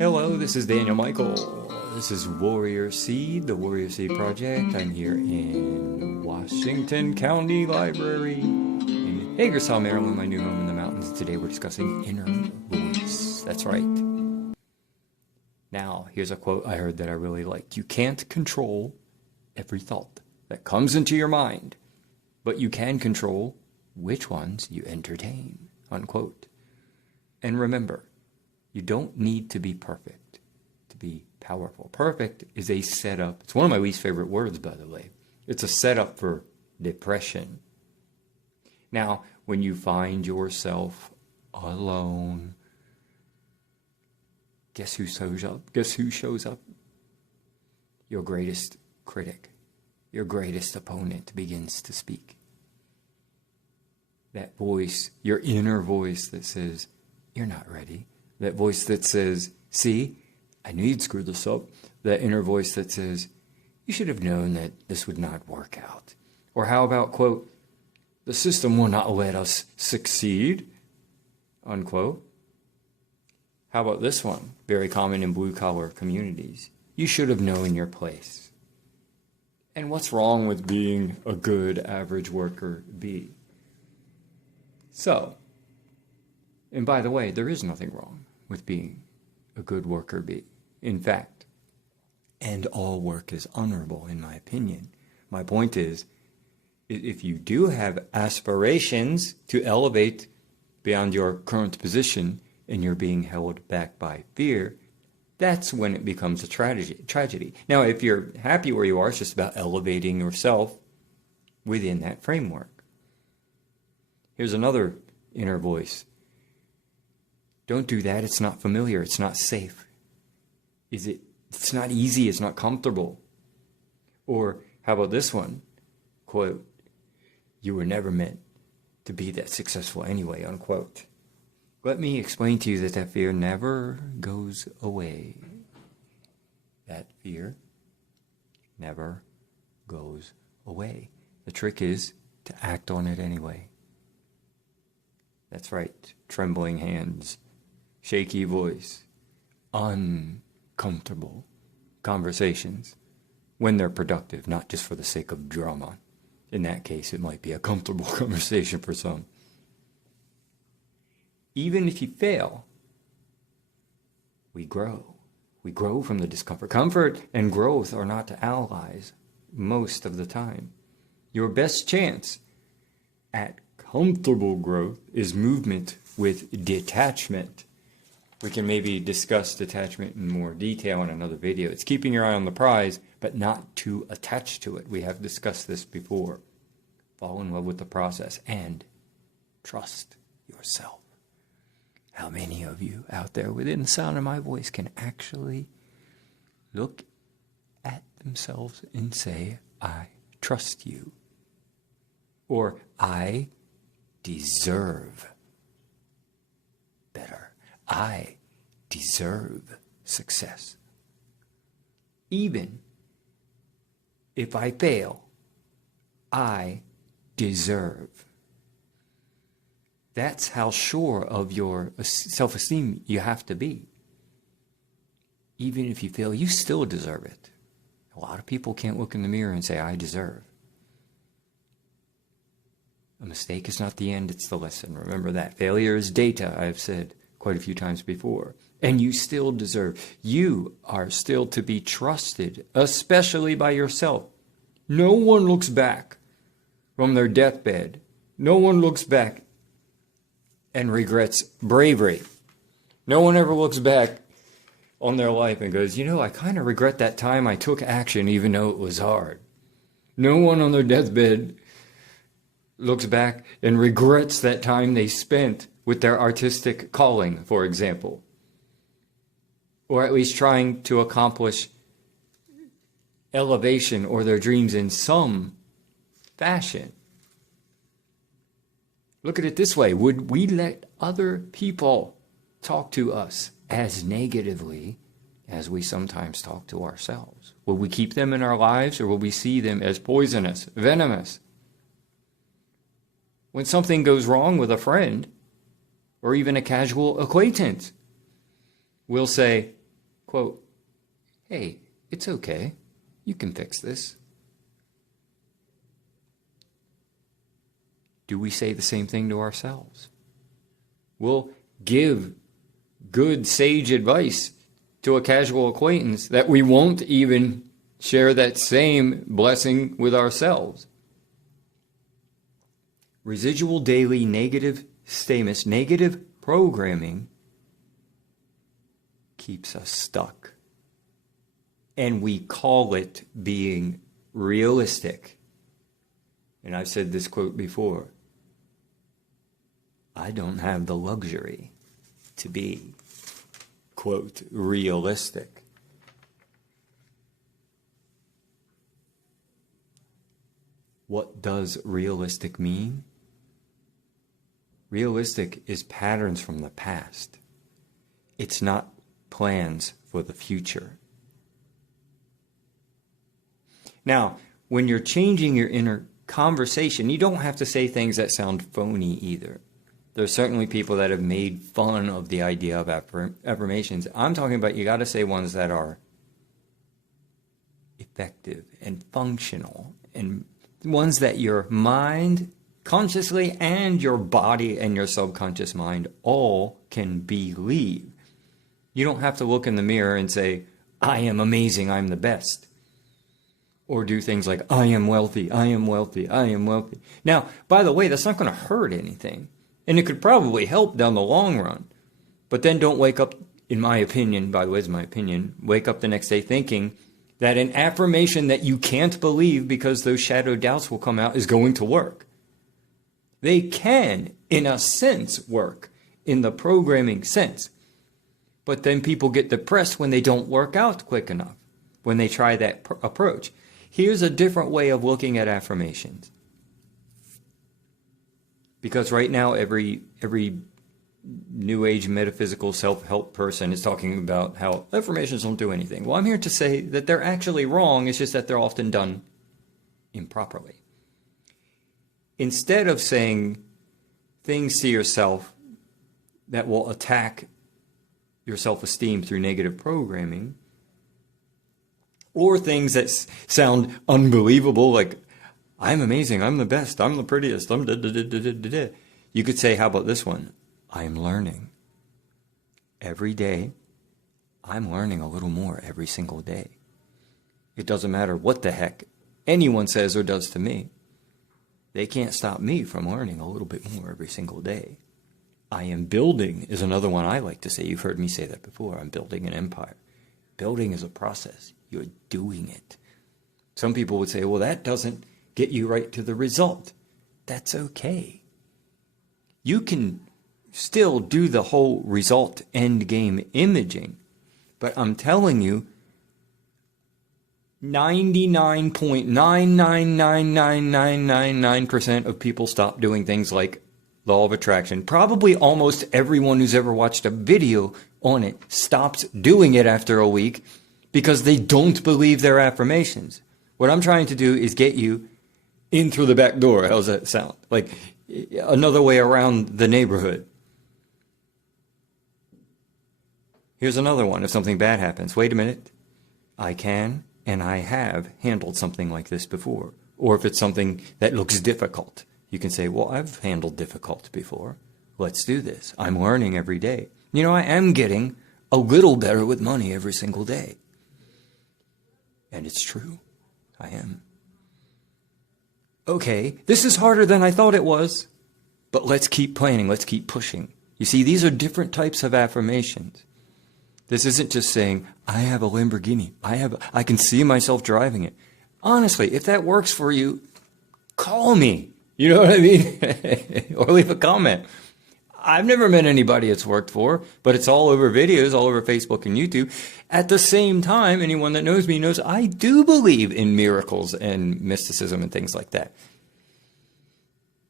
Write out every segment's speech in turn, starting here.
Hello, this is Daniel Michael. This is Warrior Seed, the Warrior Seed Project. I'm here in Washington County Library in Hagerstown, Maryland, my new home in the mountains. Today we're discussing inner voice. That's right. Now, here's a quote I heard that I really liked. You can't control every thought that comes into your mind, but you can control which ones you entertain, unquote. And remember, you don't need to be perfect to be powerful. Perfect is a setup. It's one of my least favorite words, by the way. It's a setup for depression. Now, when you find yourself alone, guess who shows up? Guess who shows up? Your greatest critic, your greatest opponent begins to speak. That voice, your inner voice that says, you're not ready. That voice that says, see, I knew you'd screw this up. That inner voice that says, you should have known that this would not work out. Or how about, quote, the system will not let us succeed, unquote. How about this one? Very common in blue-collar communities. You should have known your place. And what's wrong with being a good average worker bee? So, and by the way, there is nothing wrong with being a good worker bee. In fact, and all work is honorable, in my opinion. My point is, if you do have aspirations to elevate beyond your current position and you're being held back by fear, that's when it becomes a tragedy. Now, if you're happy where you are, it's just about elevating yourself within that framework. Here's another inner voice. Don't do that. It's not familiar. It's not safe. It's not easy. It's not comfortable. Or how about this one? Quote, you were never meant to be that successful anyway, unquote. Let me explain to you that fear never goes away. That fear never goes away. The trick is to act on it anyway. That's right. Trembling hands. Shaky voice, uncomfortable conversations when they're productive, not just for the sake of drama. In that case, it might be a comfortable conversation for some. Even if you fail, we grow. We grow from the discomfort. Comfort and growth are not allies most of the time. Your best chance at comfortable growth is movement with detachment. We can maybe discuss detachment in more detail in another video. It's keeping your eye on the prize, but not too attached to it. We have discussed this before. Fall in love with the process and trust yourself. How many of you out there within the sound of my voice can actually look at themselves and say, I trust you? Or I deserve better. I deserve success. Even if I fail, I deserve. That's how sure of your self-esteem you have to be. Even if you fail, you still deserve it. A lot of people can't look in the mirror and say, I deserve. A mistake is not the end, it's the lesson. Remember that. Failure is data, I've said quite a few times before. And you still deserve. You are still to be trusted, especially by yourself. No one looks back from their deathbed. No one looks back and regrets bravery. No one ever looks back on their life and goes, I kind of regret that time I took action even though it was hard. No one on their deathbed looks back and regrets that time they spent with their artistic calling, for example, or at least trying to accomplish elevation or their dreams in some fashion. Look at it this way. Would we let other people talk to us as negatively as we sometimes talk to ourselves? Will we keep them in our lives, or will we see them as poisonous, venomous? When something goes wrong with a friend, or even a casual acquaintance, we'll say, quote, hey, it's okay. You can fix this. Do we say the same thing to ourselves? We'll give good, sage advice to a casual acquaintance that we won't even share that same blessing with ourselves. Residual daily negative statements, negative programming keeps us stuck. And we call it being realistic. And I've said this quote before. I don't have the luxury to be, quote, realistic. What does realistic mean? Realistic is patterns from the past. It's not plans for the future. Now, when you're changing your inner conversation, you don't have to say things that sound phony either. There's certainly people that have made fun of the idea of affirmations. I'm talking about you got to say ones that are effective and functional, and ones that your mind consciously and your body and your subconscious mind all can believe. You don't have to look in the mirror and say, I am amazing, I'm the best. Or do things like, I am wealthy, I am wealthy, I am wealthy. Now, by the way, that's not going to hurt anything. And it could probably help down the long run. But then don't wake up, in my opinion, by the way, it's my opinion, wake up the next day thinking that an affirmation that you can't believe because those shadow doubts will come out is going to work. They can, in a sense, work, in the programming sense. But then people get depressed when they don't work out quick enough, when they try that approach. Here's a different way of looking at affirmations. Because right now, every New Age metaphysical self-help person is talking about how affirmations don't do anything. Well, I'm here to say that they're actually wrong. It's just that they're often done improperly. Instead of saying things to yourself that will attack your self-esteem through negative programming, or things that sound unbelievable, like, I'm amazing, I'm the best, I'm the prettiest, I'm da-da-da-da-da-da. You could say, how about this one? I'm learning. Every day, I'm learning a little more every single day. It doesn't matter what the heck anyone says or does to me. They can't stop me from learning a little bit more every single day. I am building is another one I like to say. You've heard me say that before. I'm building an empire. Building is a process. You're doing it. Some people would say, well, that doesn't get you right to the result. That's okay. You can still do the whole result end game imaging, but I'm telling you, 99.999999% of people stop doing things like law of attraction. Probably almost everyone who's ever watched a video on it stops doing it after a week because they don't believe their affirmations. What I'm trying to do is get you in through the back door. How's that sound? Like another way around the neighborhood. Here's another one. If something bad happens, wait a minute. I can and I have handled something like this before. Or if it's something that looks difficult, you can say, well, I've handled difficult before. Let's do this. I'm learning every day. You know, I am getting a little better with money every single day. And it's true. I am. Okay, this is harder than I thought it was, but let's keep planning. Let's keep pushing. You see, these are different types of affirmations. This isn't just saying, I have a Lamborghini. I can see myself driving it. Honestly, if that works for you, call me. You know what I mean? Or leave a comment. I've never met anybody it's worked for, but it's all over videos, all over Facebook and YouTube. At the same time, anyone that knows me knows I do believe in miracles and mysticism and things like that.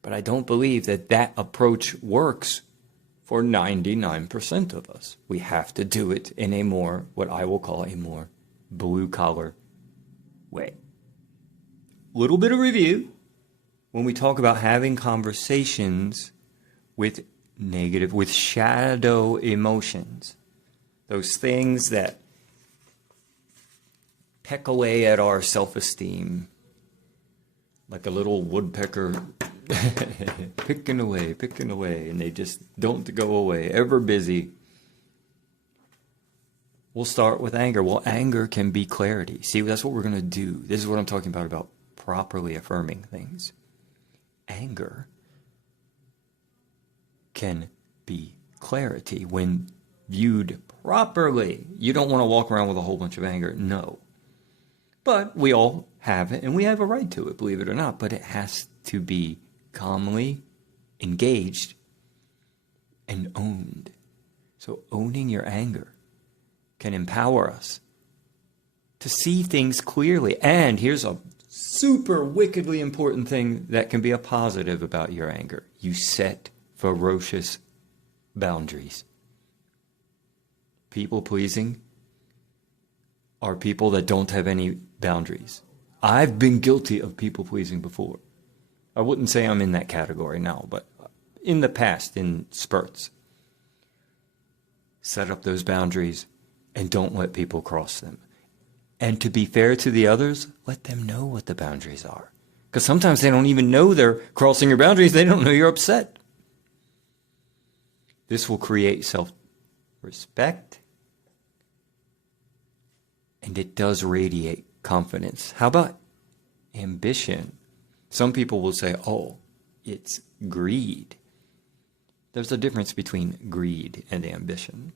But I don't believe that that approach works for 99% of us. We have to do it in a more, what I will call a more blue-collar way. Little bit of review. When we talk about having conversations with shadow emotions, those things that peck away at our self-esteem like a little woodpecker picking away, and they just don't go away, ever busy. We'll start with anger. Well, anger can be clarity. See, that's what we're going to do. This is what I'm talking about properly affirming things. Anger can be clarity when viewed properly. You don't want to walk around with a whole bunch of anger. No. But we all have it, and we have a right to it, believe it or not. But it has to be calmly engaged and owned. So owning your anger can empower us to see things clearly. And here's a super wickedly important thing that can be a positive about your anger. You set ferocious boundaries. People pleasing are people that don't have any boundaries. I've been guilty of people pleasing before. I wouldn't say I'm in that category now, but in the past, in spurts. Set up those boundaries and don't let people cross them. And to be fair to the others, let them know what the boundaries are. Because sometimes they don't even know they're crossing your boundaries. They don't know you're upset. This will create self-respect. And it does radiate confidence. How about ambition? Some people will say, oh, it's greed. There's a difference between greed and ambition.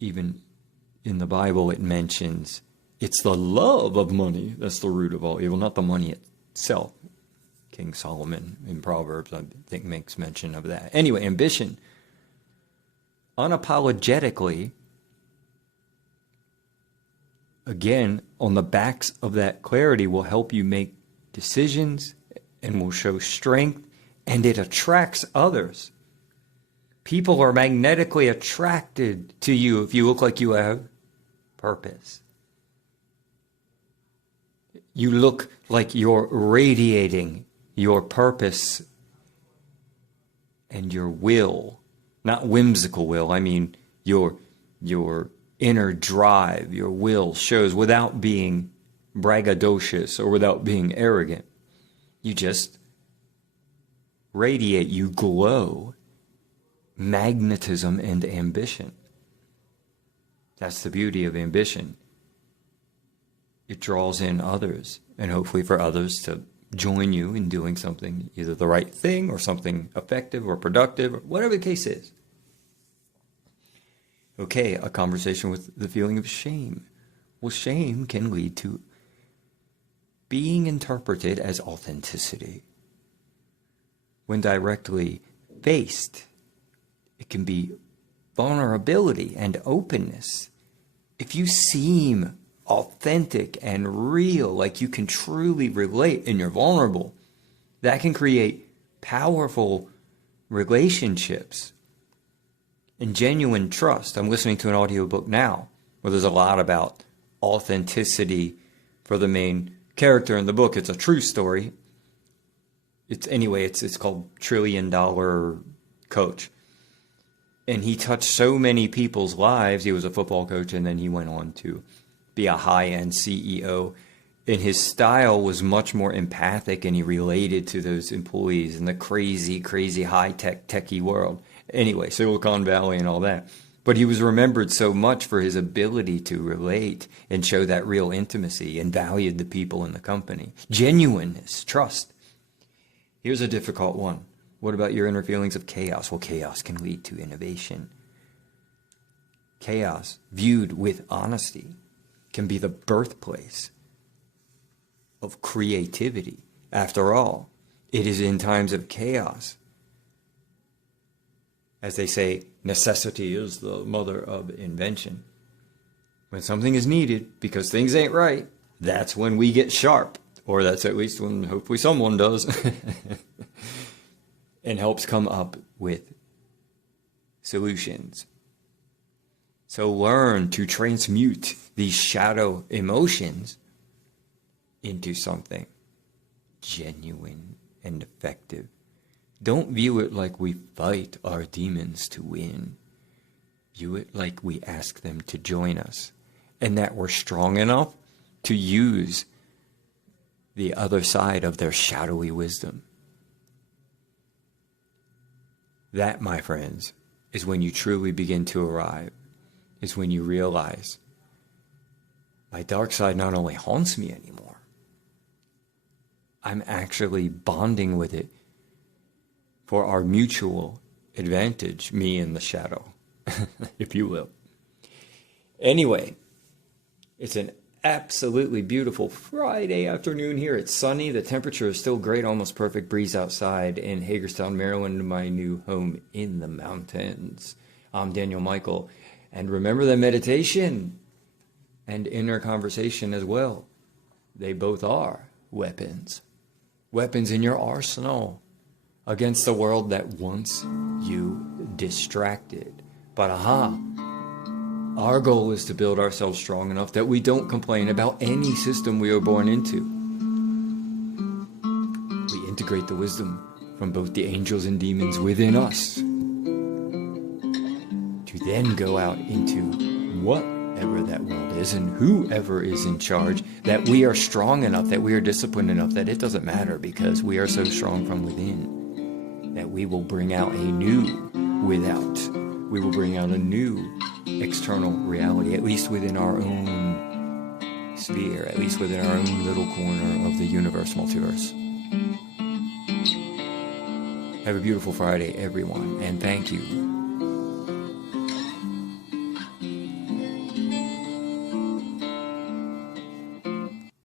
Even in the Bible, it mentions it's the love of money that's the root of all evil, not the money itself. King Solomon in Proverbs, I think, makes mention of that. Anyway, ambition, unapologetically, again, on the backs of that clarity, will help you make decisions and will show strength, and it attracts others. People are magnetically attracted to you if you look like you have purpose. You look like you're radiating your purpose and your will, not whimsical will. I mean your inner drive, your will shows without being braggadocious or without being arrogant. You just radiate, you glow magnetism and ambition. That's the beauty of ambition. It draws in others, and hopefully for others to join you in doing something, either the right thing or something effective or productive, or whatever the case is. Okay, a conversation with the feeling of shame. Well, shame can lead to being interpreted as authenticity. When directly faced, it can be vulnerability and openness. If you seem authentic and real, like you can truly relate and you're vulnerable, that can create powerful relationships and genuine trust. I'm listening to an audiobook now where there's a lot about authenticity for the main character in the book. It's a true story. It's called $1 Trillion Coach. And he touched so many people's lives. He was a football coach, and then he went on to be a high-end CEO. And his style was much more empathic, and he related to those employees in the crazy, crazy high-tech, techie world. Anyway, Silicon Valley and all that. But he was remembered so much for his ability to relate and show that real intimacy and valued the people in the company. Genuineness, trust. Here's a difficult one. What about your inner feelings of chaos? Well, chaos can lead to innovation. Chaos, viewed with honesty, can be the birthplace of creativity. After all, it is in times of chaos. As they say, necessity is the mother of invention. When something is needed because things ain't right, that's when we get sharp. Or that's at least when hopefully someone does. And helps come up with solutions. So learn to transmute these shadow emotions into something genuine and effective. Don't view it like we fight our demons to win. View it like we ask them to join us, and that we're strong enough to use the other side of their shadowy wisdom. That, my friends, is when you truly begin to arrive, is when you realize my dark side not only haunts me anymore, I'm actually bonding with it for our mutual advantage, me and the shadow, if you will. Anyway, it's an absolutely beautiful Friday afternoon here. It's sunny. The temperature is still great, almost perfect breeze outside in Hagerstown, Maryland, my new home in the mountains. I'm Daniel Michael. And remember that meditation and inner conversation as well. They both are weapons. Weapons in your arsenal against the world that wants you distracted. But our goal is to build ourselves strong enough that we don't complain about any system we are born into. We integrate the wisdom from both the angels and demons within us to then go out into whatever that world is and whoever is in charge, that we are strong enough, that we are disciplined enough, that it doesn't matter because we are so strong from within that we will bring out a new without. We will bring out a new external reality, at least within our own sphere, at least within our own little corner of the universe multiverse. Have a beautiful Friday, everyone, and thank you